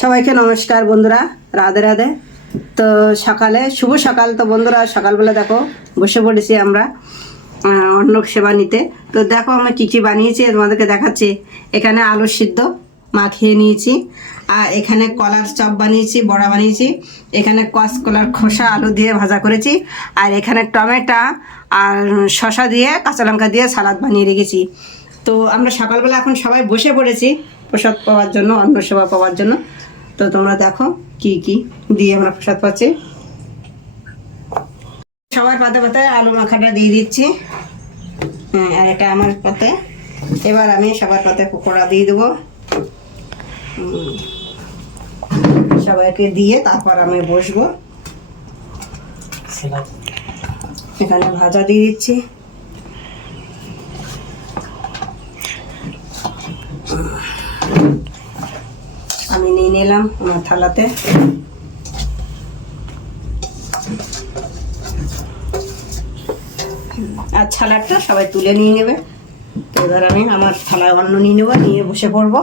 সবাইকে নমস্কার বন্ধুরা, রাধে রাধে। তো সকালে শুভ সকাল। তো বন্ধুরা সকালবেলা দেখো বসে পড়েছি আমরা অন্ন সেবা নিতে। তো দেখো আমি কী কী বানিয়েছি তোমাদেরকে দেখাচ্ছি। এখানে আলু সিদ্ধ মাখিয়ে নিয়েছি, আর এখানে কলার চপ বানিয়েছি, বড়া বানিয়েছি। এখানে কলার খোসা আলু দিয়ে ভাজা করেছি, আর এখানে টমেটো আর শসা দিয়ে কাঁচা লঙ্কা দিয়ে সালাদ বানিয়ে রেখেছি। তো আমরা সকালবেলা এখন সবাই বসে পড়েছি প্রসাদ পাওয়ার জন্য, অন্ন সেবা পাওয়ার জন্য। তো তোমরা দেখো কি কি দিয়ে আমরা প্রসাদ পাচ্ছি। সবার পাতে পাতে আলু মাখাটা দিয়ে দিচ্ছি। আর এটা আমার পাতে। এবার আমি সবার পাতে পকোড়া দিয়ে দেবো। সবাইকে দিয়ে তারপর আমি বসবো। এখানে ভাজা দিয়ে দিচ্ছি। আমি নিয়ে নিলাম আমার থালাতে। আর ছালাডটা সবাই তুলে নিয়ে নেবে। তো এবার আমি আমার থালায় অন্ন নিয়ে নেবো, নিয়ে বসে পড়বো।